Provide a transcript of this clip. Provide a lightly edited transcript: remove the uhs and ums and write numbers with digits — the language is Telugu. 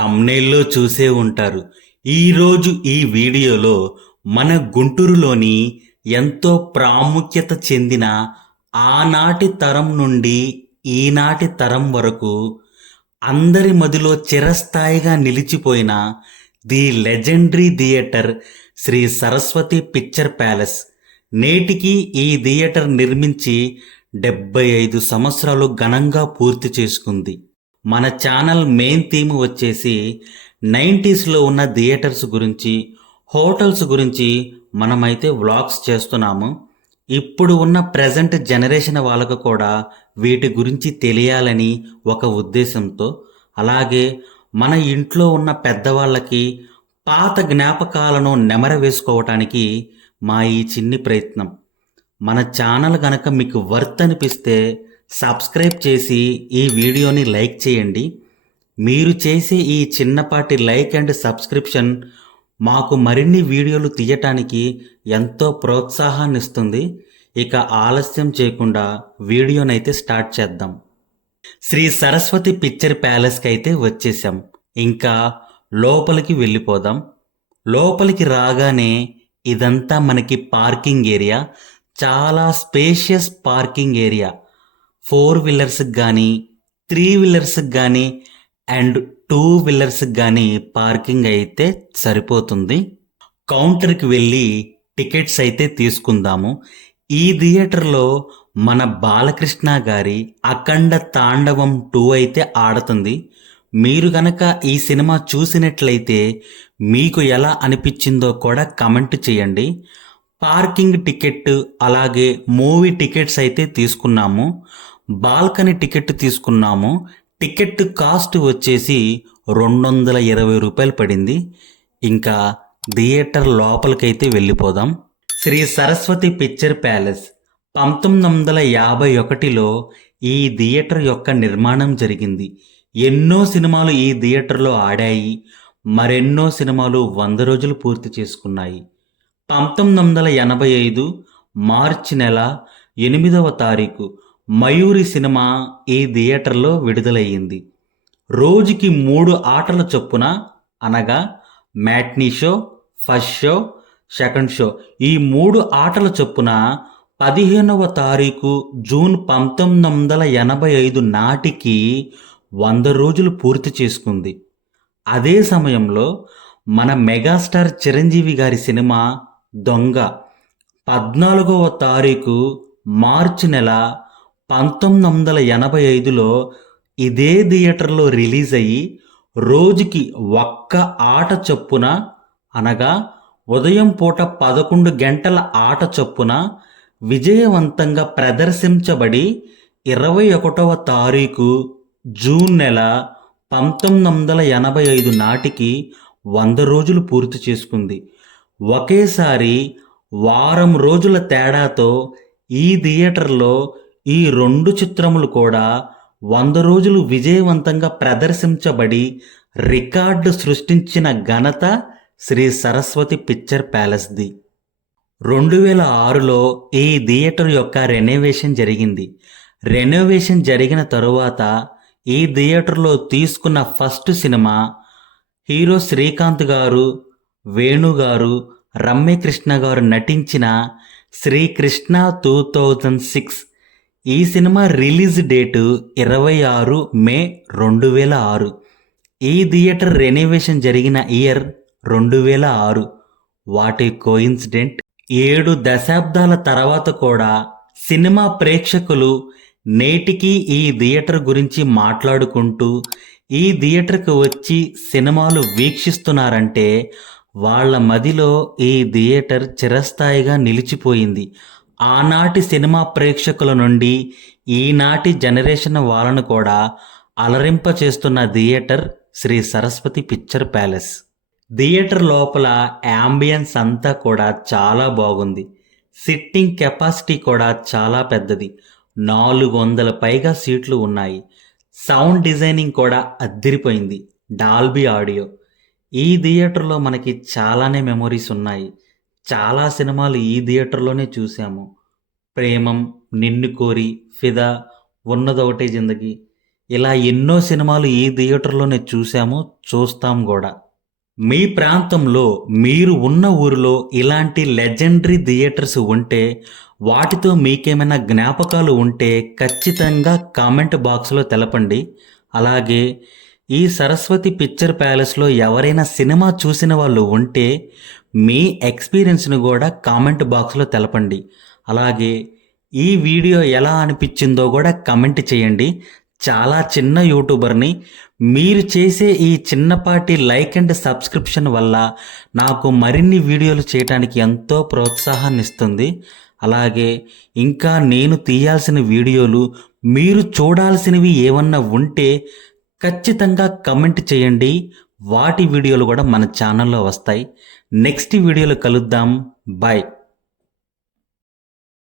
తమ్నైల్లో చూసే ఉంటారు. ఈరోజు ఈ వీడియోలో మన గుంటూరులోని ఎంతో ప్రాముఖ్యత చెందిన ఆనాటి తరం నుండి ఈనాటి తరం వరకు అందరి మదిలో చిరస్థాయిగా నిలిచిపోయిన the legendary theatre Shri Saraswati picture palace నేటికి ఈ థియేటర్ నిర్మించి 75 సంవత్సరాలు ఘనంగా పూర్తి చేసుకుంది. మన ఛానల్ మెయిన్ థీమ్ వచ్చేసి 90స్లో ఉన్న థియేటర్స్ గురించి, హోటల్స్ గురించి మనమైతే వ్లాగ్స్ చేస్తున్నాము. ఇప్పుడు ఉన్న ప్రజెంట్ జనరేషన్ వాళ్ళకు కూడా వీటి గురించి తెలియాలని ఒక ఉద్దేశంతో, అలాగే మన ఇంట్లో ఉన్న పెద్దవాళ్ళకి పాత జ్ఞాపకాలను నెమర వేసుకోవటానికి మా ఈ చిన్ని ప్రయత్నం. మన ఛానల్ గనక మీకు వర్త్ అనిపిస్తే సబ్స్క్రైబ్ చేసి ఈ వీడియోని లైక్ చేయండి. మీరు చేసే ఈ చిన్నపాటి లైక్ అండ్ సబ్స్క్రిప్షన్ మాకు మరిన్ని వీడియోలు తీయటానికి ఎంతో ప్రోత్సాహాన్ని ఇస్తుంది. ఇక ఆలస్యం చేయకుండా వీడియోనైతే స్టార్ట్ చేద్దాం. శ్రీ సరస్వతి పిక్చర్ ప్యాలెస్కి అయితే వచ్చేసాం. ఇంకా లోపలికి వెళ్ళిపోదాం. లోపలికి రాగానే ఇదంతా మనకి పార్కింగ్ ఏరియా. చాలా స్పేషియస్ పార్కింగ్ ఏరియా. 4 వీలర్స్కి కానీ, 3 వీలర్స్కి కానీ అండ్ 2 వీలర్స్కి కానీ పార్కింగ్ అయితే సరిపోతుంది. కౌంటర్కి వెళ్ళి టికెట్స్ అయితే తీసుకుందాము. ఈ థియేటర్లో మన బాలకృష్ణ గారి అఖండ తాండవం 2 అయితే ఆడుతుంది. మీరు గనక ఈ సినిమా చూసినట్లయితే మీకు ఎలా అనిపించిందో కూడా కమెంట్ చేయండి. పార్కింగ్ టికెట్ అలాగే మూవీ టికెట్స్ అయితే తీసుకున్నాము. బాల్కనీ టికెట్ తీసుకున్నాము. టికెట్ కాస్ట్ వచ్చేసి 220 రూపాయలు పడింది. ఇంకా థియేటర్ లోపలికైతే వెళ్ళిపోదాం. శ్రీ సరస్వతి పిక్చర్ ప్యాలెస్ 1951లో ఈ థియేటర్ యొక్క నిర్మాణం జరిగింది. ఎన్నో సినిమాలు ఈ థియేటర్లో ఆడాయి. మరెన్నో సినిమాలు 100 రోజులు పూర్తి చేసుకున్నాయి. 1985 మార్చి నెల 8వ తారీఖు మయూరి సినిమా ఈ థియేటర్లో విడుదలయ్యింది. రోజుకి 3 ఆటల చొప్పున, అనగా matinee show, first show, second show, ఈ 3 ఆటల చొప్పున 15వ తారీఖు జూన్ 1985 నాటికి 100 రోజులు పూర్తి చేసుకుంది. అదే సమయంలో మన మెగాస్టార్ చిరంజీవి గారి సినిమా దొంగ 14వ తారీఖు మార్చి నెల 1985లో ఇదే థియేటర్లో రిలీజ్ అయ్యి రోజుకి 1 ఆట చొప్పున, అనగా ఉదయం పూట 11 గంటల ఆట చొప్పున విజయవంతంగా ప్రదర్శించబడి 21వ తారీఖు జూన్ నెల 1985 నాటికి 100 రోజులు పూర్తి చేసుకుంది. ఒకేసారి వారం రోజుల తేడాతో ఈ థియేటర్లో ఈ 2 చిత్రములు కూడా 100 రోజులు విజయవంతంగా ప్రదర్శించబడి రికార్డు సృష్టించిన ఘనత శ్రీ సరస్వతి పిక్చర్ ప్యాలెస్ది. 2006లో ఈ థియేటర్ యొక్క రెనోవేషన్ జరిగింది. రెనోవేషన్ జరిగిన తరువాత ఈ థియేటర్లో తీసుకున్న ఫస్ట్ సినిమా హీరో శ్రీకాంత్ గారు, వేణు గారు, రమ్యకృష్ణ గారు నటించిన శ్రీకృష్ణ 2006. ఈ సినిమా రిలీజ్ డేటు 26 మే 2006. ఈ థియేటర్ రెనోవేషన్ జరిగిన ఇయర్ 2006. What a coincident. 7 దశాబ్దాల తర్వాత కూడా సినిమా ప్రేక్షకులు నేటికి ఈ థియేటర్ గురించి మాట్లాడుకుంటూ ఈ థియేటర్కి వచ్చి సినిమాలు వీక్షిస్తున్నారంటే వాళ్ళ మదిలో ఈ థియేటర్ చిరస్థాయిగా నిలిచిపోయింది. ఆనాటి సినిమా ప్రేక్షకుల నుండి ఈనాటి జనరేషన్ వాళ్ళను కూడా అలరింప చేస్తున్న theatre Shri Saraswati picture palace. Theatre లోపల యాంబియన్స్ అంతా కూడా చాలా బాగుంది. సిట్టింగ్ కెపాసిటీ కూడా చాలా పెద్దది. 400 పైగా సీట్లు ఉన్నాయి. సౌండ్ డిజైనింగ్ కూడా అద్దిరిపోయింది. Dolby audio. ఈ థియేటర్లో మనకి చాలానే మెమొరీస్ ఉన్నాయి. చాలా సినిమాలు ఈ థియేటర్లోనే చూసాము. ప్రేమం, నిన్ను కోరి, ఫిదా, ఉన్నదొకటే జిందగీ, ఇలా ఎన్నో సినిమాలు ఈ థియేటర్లోనే చూసాము, చూస్తాం కూడా. మీ ప్రాంతంలో మీరు ఉన్న ఊరిలో ఇలాంటి లెజెండరీ థియేటర్స్ ఉంటే, వాటితో మీకేమైనా జ్ఞాపకాలు ఉంటే ఖచ్చితంగా కామెంట్ బాక్స్లో తెలపండి. అలాగే ఈ సరస్వతి పిక్చర్ ప్యాలెస్లో ఎవరైనా సినిమా చూసిన వాళ్ళు ఉంటే మీ ఎక్స్పీరియన్స్ని కూడా కామెంట్ బాక్స్లో తెలపండి. అలాగే ఈ వీడియో ఎలా అనిపించిందో కూడా కమెంట్ చేయండి. చాలా చిన్న యూట్యూబర్ని, మీరు చేసే ఈ చిన్నపాటి లైక్ అండ్ సబ్స్క్రిప్షన్ వల్ల నాకు మరిన్ని వీడియోలు చేయడానికి ఎంతో ప్రోత్సాహాన్ని ఇస్తుంది. అలాగే ఇంకా నేను తీయాల్సిన వీడియోలు, మీరు చూడాల్సినవి ఏమన్నా ఉంటే ఖచ్చితంగా కమెంట్ చేయండి. వాటి వీడియోలు కూడా మన ఛానల్లో వస్తాయి. నెక్స్ట్ వీడియోలో కలుద్దాం. బాయ్.